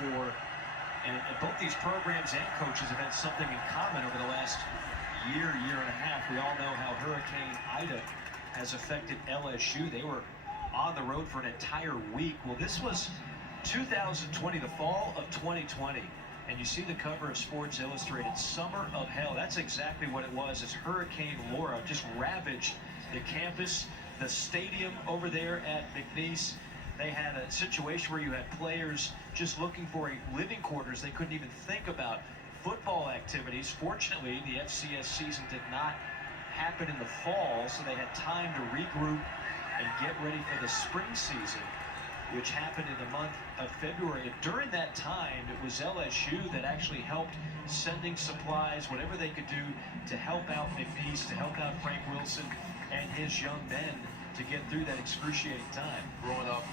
2004. And both these programs and coaches have had something in common over the last year and a half. We all know how Hurricane Ida has affected LSU. They were on the road for an entire week. Well, this was 2020, the fall of 2020. And you see the cover of Sports Illustrated, Summer of Hell. That's exactly what it was, as Hurricane Laura just ravaged the campus, the stadium over there at McNeese. They had a situation where you had players just looking for living quarters. They couldn't even think about football activities. Fortunately, the FCS season did not happen in the fall, so they had time to regroup and get ready for the spring season, which happened in the month of February. And during that time, it was LSU that actually helped sending supplies, whatever they could do to help out McNeese, to help out Frank Wilson and his young men to get through that excruciating time. Growing up,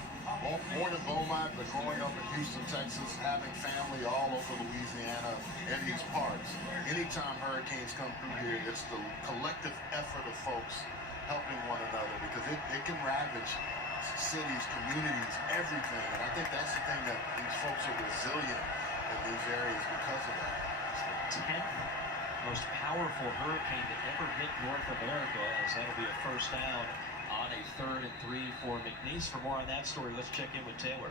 born in Beaumont, but growing up in Houston, Texas, having family all over Louisiana in these parts. Anytime hurricanes come through here, it's the collective effort of folks helping one another, because it can ravage cities, communities, everything. And I think that's the thing, that these folks are resilient in these areas because of that. It's the 10th most powerful hurricane to ever hit North America, as that'll be a first down on a 3rd and 3 for McNeese. For more on that story, let's check in with Taylor.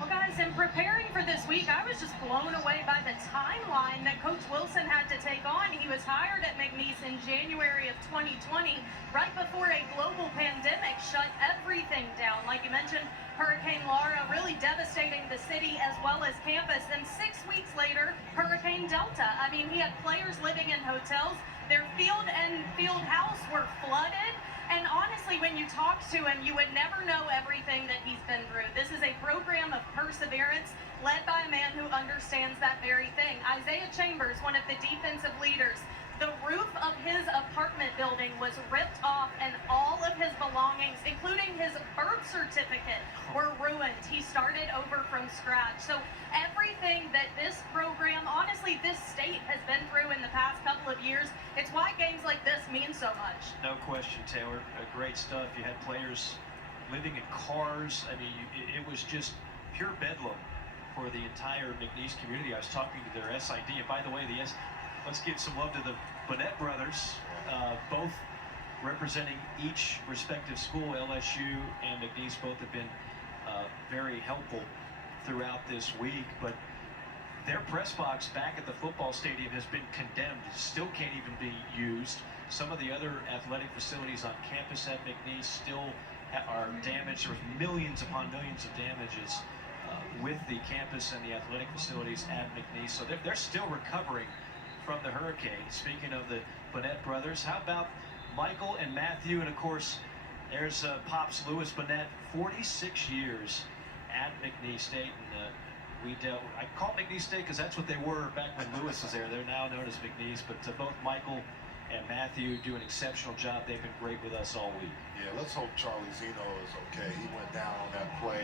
Well, guys, in preparing for this week, I was just blown away by the timeline that Coach Wilson had to take on. He was hired at McNeese in January of 2020, right before a global pandemic shut everything down. Like you mentioned, Hurricane Laura really devastating the city as well as campus. Then 6 weeks later, Hurricane Delta. I mean, he had players living in hotels. Their field and field house were flooded. And honestly, when you talk to him, you would never know everything that he's been through. This is a program of perseverance led by a man who understands that very thing. Isaiah Chambers, one of the defensive leaders, the roof of his apartment building was ripped off and all of his belongings, including his birth certificate, were ruined. He started over from scratch. So everything that this program, honestly, this state has been through in the past couple of years, it's why games like this mean so much. No question, Taylor. Great stuff. You had players living in cars. I mean, it was just pure bedlam for the entire McNeese community. I was talking to their SID, and by the way, let's give some love to the Burnett brothers, both representing each respective school. LSU and McNeese both have been very helpful throughout this week, but their press box back at the football stadium has been condemned. It still can't even be used. Some of the other athletic facilities on campus at McNeese still are damaged. There's millions upon millions of damages with the campus and the athletic facilities at McNeese. So they're still recovering from the hurricane. Speaking of the Burnett brothers, how about Michael and Matthew? And of course, there's Pops Lewis Burnett, 46 years at McNeese State. And I call McNeese State because that's what they were back when Lewis was there. They're now known as McNeese, but both Michael and Matthew do an exceptional job. They've been great with us all week. Yeah, let's hope Charlie Zeno is okay. He went down on that play.